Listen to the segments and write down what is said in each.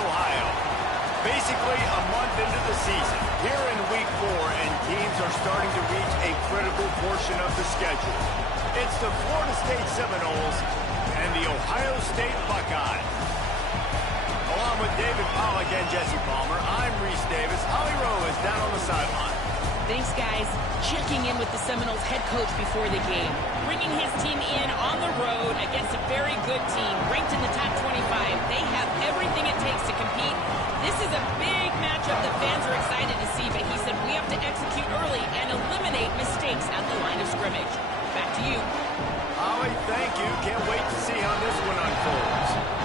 Ohio. Basically a month into the season, here in week 4, and teams are starting to reach a critical portion of the schedule. It's the Florida State Seminoles and the Ohio State Buckeyes. Along with David Pollack and Jesse Palmer, I'm Reese Davis. Holly Rowe is down on the sideline. Thanks, guys. Checking in with the Seminoles head coach before the game. Bringing his team in on the road against a very good team, ranked in the top 25. They have everything it takes to compete. This is a big matchup that fans are excited to see, but he said we have to execute early and eliminate mistakes at the line of scrimmage. Back to you. Holly, thank you. Can't wait to see how this one unfolds.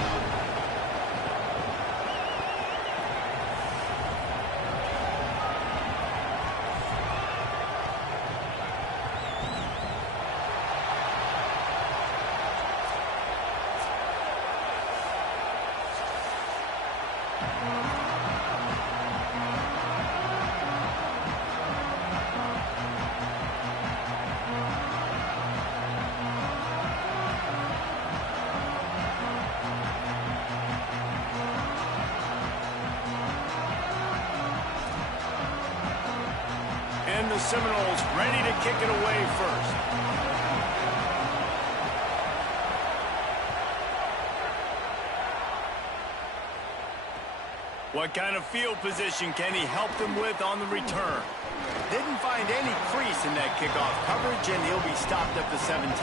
And the Seminoles ready to kick it away first. What kind of field position can he help them with on the return? Didn't find any crease in that kickoff coverage, and he'll be stopped at the 17.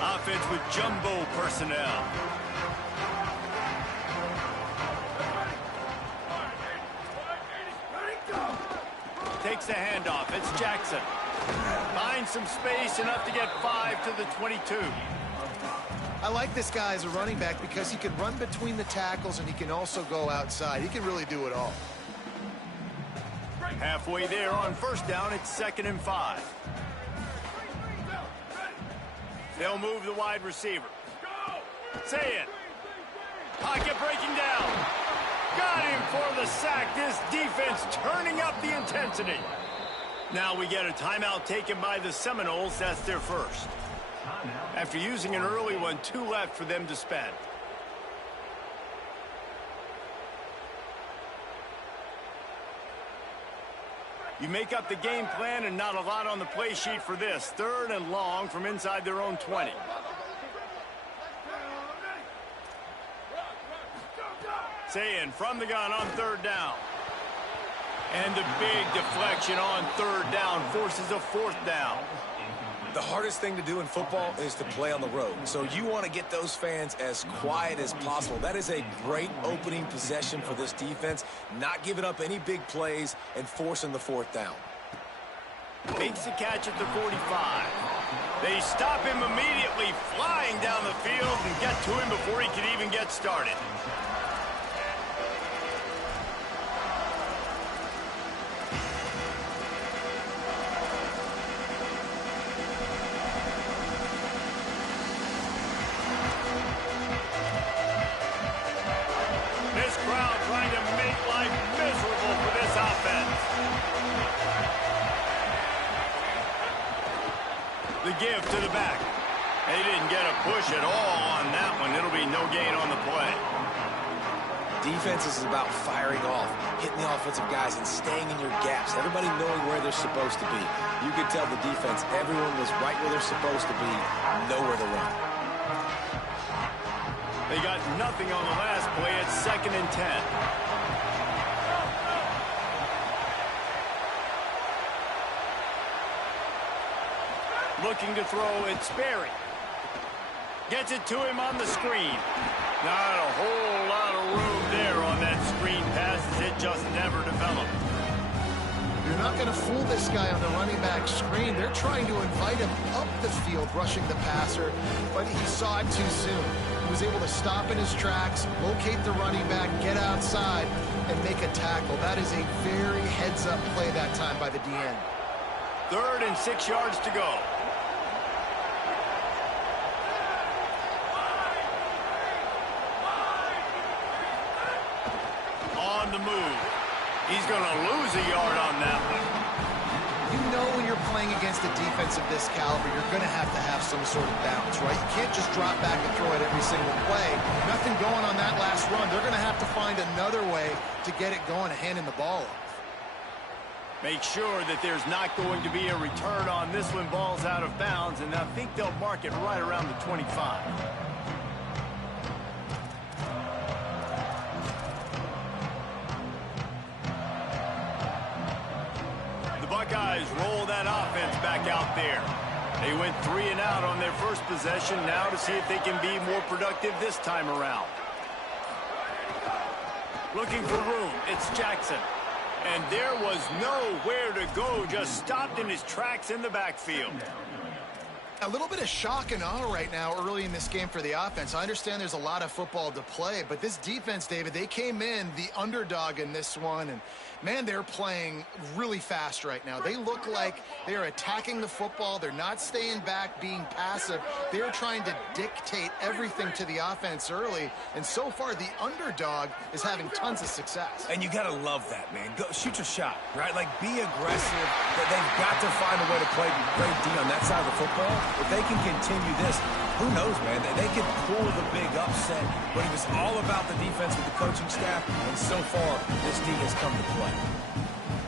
Offense with jumbo personnel. Takes the handoff. It's Jackson. Finds some space, enough to get 5 to the 22. I like this guy as a running back because he can run between the tackles and he can also go outside. He can really do it all. Halfway there on first down, it's 2nd and 5. They'll move the wide receiver. Say it. Pocket breaking down. Got him for the sack. This defense turning up the intensity. Now we get a timeout taken by the Seminoles. That's their first. After using an early one, 2 left for them to spend. You make up the game plan and not a lot on the play sheet for this. 3rd and long from inside their own 20. Sayin from the gun on 3rd down. And the big deflection on 3rd down forces a 4th down. The hardest thing to do in football is to play on the road. So you want to get those fans as quiet as possible. That is a great opening possession for this defense. Not giving up any big plays and forcing the 4th down. Makes the catch at the 45. They stop him immediately, flying down the field and get to him before he can even get started. The give to the back. They didn't get a push at all on that one. It'll be no gain on the play. Defense is about firing off, hitting the offensive guys and staying in your gaps. Everybody knowing where they're supposed to be. You could tell the defense, everyone was right where they're supposed to be, nowhere to run. They got nothing on the last play. It's 2nd and 10. Looking to throw, it's Sperry. Gets it to him on the screen. Not a whole lot of room there on that screen pass, as it just never developed. You're not going to fool this guy on the running back screen. They're trying to invite him up the field, rushing the passer, but he saw it too soon. He was able to stop in his tracks, locate the running back, get outside, and make a tackle. That is a very heads-up play that time by the DN. 3rd and 6 yards to go. move. He's going to lose a yard on that one. You know when you're playing against a defense of this caliber, you're going to have some sort of balance, right? You can't just drop back and throw it every single play. Nothing going on that last run. They're going to have to find another way to get it going and handing the ball off. Make sure that there's not going to be a return on this when ball's out of bounds, and I think they'll mark it right around the 25. The Buckeyes roll that offense back out there. They went 3 and out on their first possession, now to see if they can be more productive this time around. Looking for room, it's Jackson. And there was nowhere to go, just stopped in his tracks in the backfield. A little bit of shock and awe right now early in this game for the offense. I understand there's a lot of football to play, but this defense, David, they came in the underdog in this one, and man, they're playing really fast right now. They look like they're attacking the football. They're not staying back, being passive. They're trying to dictate everything to the offense early, and so far the underdog is having tons of success. And you got to love that, man. Go shoot your shot, right? Like, be aggressive. They've got to find a way to play D on that side of the football. If they can continue this, who knows, man? They could pull the big upset, but it was all about the defense with the coaching staff, and so far, this D has come to play.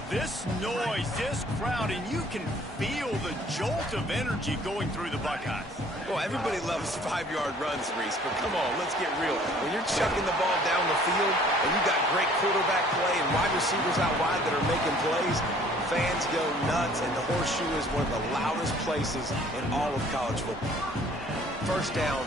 This noise, this crowd, and you can feel the jolt of energy going through the Buckeyes. Well, everybody loves 5-yard runs, Reese, but come on, let's get real. When you're chucking the ball down the field and you got great quarterback play and wide receivers out wide that are making plays, fans go nuts, and the horseshoe is one of the loudest places in all of college football. First down,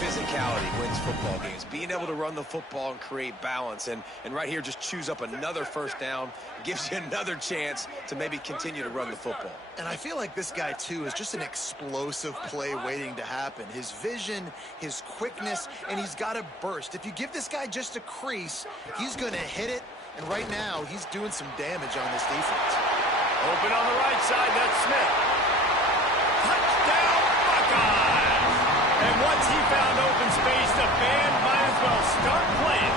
physicality wins football games. Being able to run the football and create balance. And right here, just choose up another first down. Gives you another chance to maybe continue to run the football. And I feel like this guy, too, is just an explosive play waiting to happen. His vision, his quickness, and he's got a burst. If you give this guy just a crease, he's going to hit it. And right now, he's doing some damage on this defense. Open on the right side, that's Smith. Touchdown, Buckeyes! And once he found open space, the band might as well start playing.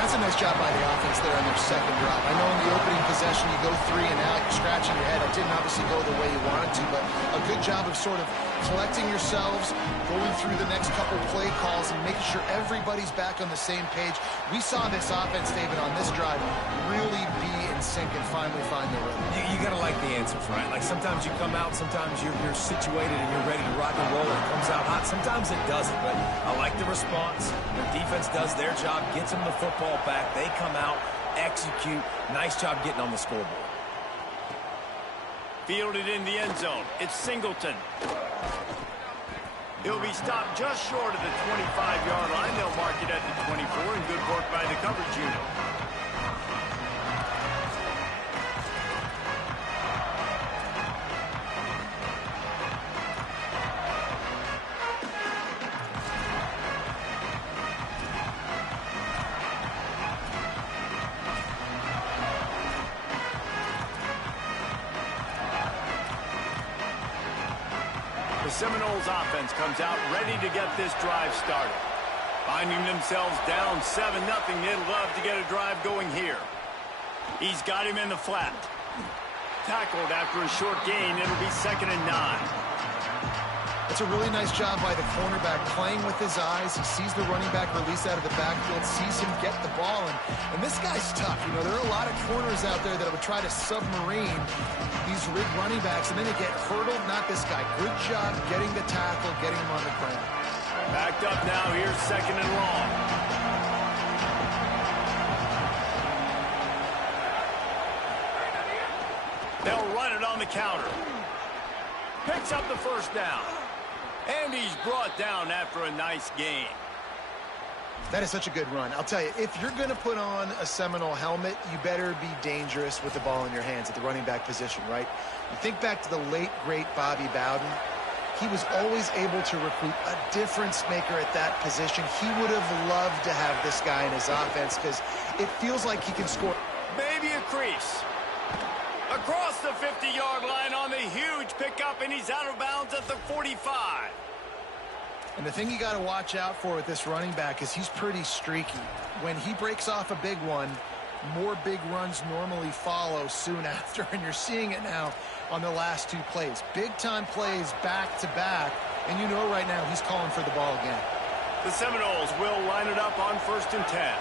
That's a nice job by the offense there on their second drop. I know in the opening possession you go 3 and out, you're scratching your head. It didn't obviously go the way you wanted to, but a good job of sort of collecting yourselves, going through the next couple play calls, and making sure everybody's back on the same page. We saw this offense, David, on this drive really be in sync and finally find the rhythm. You got to like the answers, right? Like, sometimes you come out, sometimes you're situated and you're ready to rock and roll and it comes out hot. Sometimes it doesn't, but I like the response. The defense does their job, gets them the football back. They come out, execute. Nice job getting on the scoreboard. Fielded in the end zone. It's Singleton. He'll be stopped just short of the 25-yard line. They'll mark it at the 24, and good work by the coverage unit. The Seminoles offense comes out ready to get this drive started. Finding themselves down 7-0, they'd love to get a drive going here. He's got him in the flat. Tackled after a short gain. It'll be 2nd and 9. It's a really nice job by the cornerback playing with his eyes. He sees the running back release out of the backfield, sees him get the ball, and this guy's tough. You know, there are a lot of corners out there that would try to submarine these rig running backs, and then they get hurdled. Not this guy. Good job getting the tackle, getting him on the ground. Backed up now. Here's 2nd and long. They'll run it on the counter. Picks up the first down. And he's brought down after a nice gain. That is such a good run. I'll tell you, if you're going to put on a Seminole helmet, you better be dangerous with the ball in your hands at the running back position, right? You think back to the late, great Bobby Bowden. He was always able to recruit a difference maker at that position. He would have loved to have this guy in his offense because it feels like he can score. Maybe a crease. Across the 50-yard line on the huge pickup, and he's out of bounds at the 45. And the thing you got to watch out for with this running back is he's pretty streaky. When he breaks off a big one, more big runs normally follow soon after, and you're seeing it now on the last 2 plays. Big-time plays back-to-back, and you know right now he's calling for the ball again. The Seminoles will line it up on 1st and 10.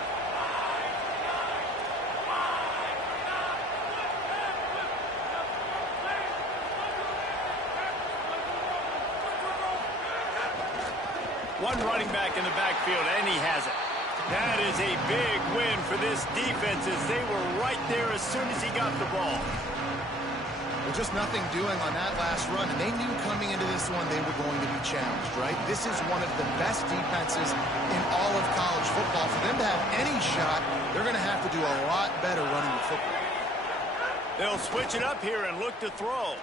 One running back in the backfield, and he has it. That is a big win for this defense as they were right there as soon as he got the ball. Well, just nothing doing on that last run, and they knew coming into this one they were going to be challenged, right? This is one of the best defenses in all of college football. For them to have any shot, they're going to have to do a lot better running the football. They'll switch it up here and look to throw.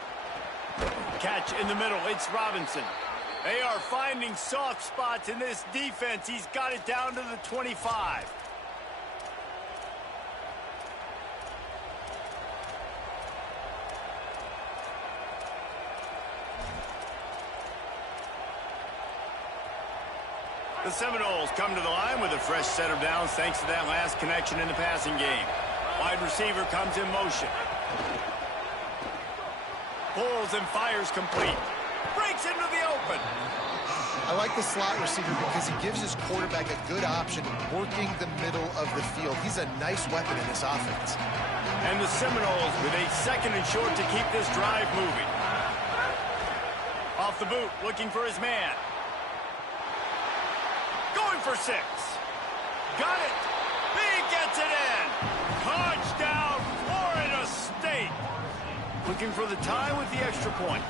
Catch in the middle. It's Robinson. They are finding soft spots in this defense. He's got it down to the 25. The Seminoles come to the line with a fresh set of downs thanks to that last connection in the passing game. Wide receiver comes in motion. Pulls and fires complete. Breaks into the open. I like the slot receiver because he gives his quarterback a good option working the middle of the field. He's a nice weapon in this offense. And the Seminoles with a 2nd and short to keep this drive moving. Off the boot, looking for his man. Going for 6. Got it. He gets it in. Touchdown, Florida State. Looking for the tie with the extra point.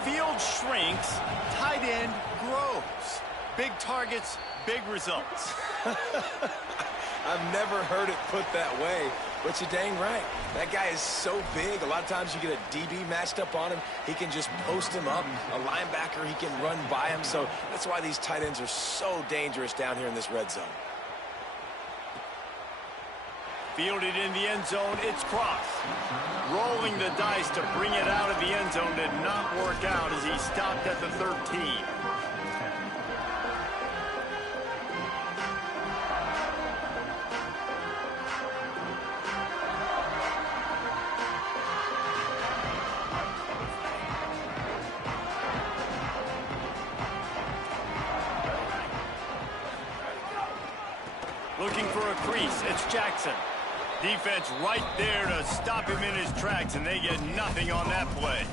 Field shrinks, tight end grows. Big targets, big results. I've never heard it put that way, but you're dang right. That guy is so big. A lot of times you get a DB matched up on him. He can just post him up. A linebacker, he can run by him. So that's why these tight ends are so dangerous down here in this red zone. Fielded in the end zone, it's Cross. Rolling the dice to bring it out of the end zone did not work out as he stopped at the 13. Looking for a crease, it's Jackson. Defense right there to stop him in his tracks, and they get nothing on that play.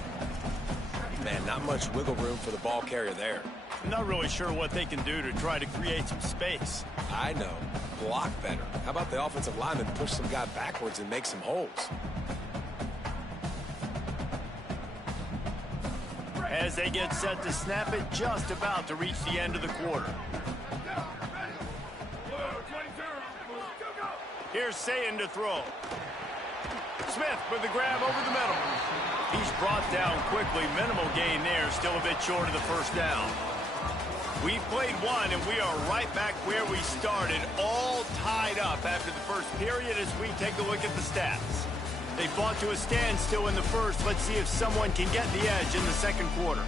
Man, not much wiggle room for the ball carrier there. I'm not really sure what they can do to try to create some space. I know. Block better. How about the offensive lineman push some guy backwards and make some holes? As they get set to snap it, just about to reach the end of the quarter. Here's Sayin to throw. Smith with the grab over the middle. He's brought down quickly. Minimal gain there. Still a bit short of the first down. We've played one, and we are right back where we started, all tied up after the first period as we take a look at the stats. They fought to a standstill in the first. Let's see if someone can get the edge in the second quarter.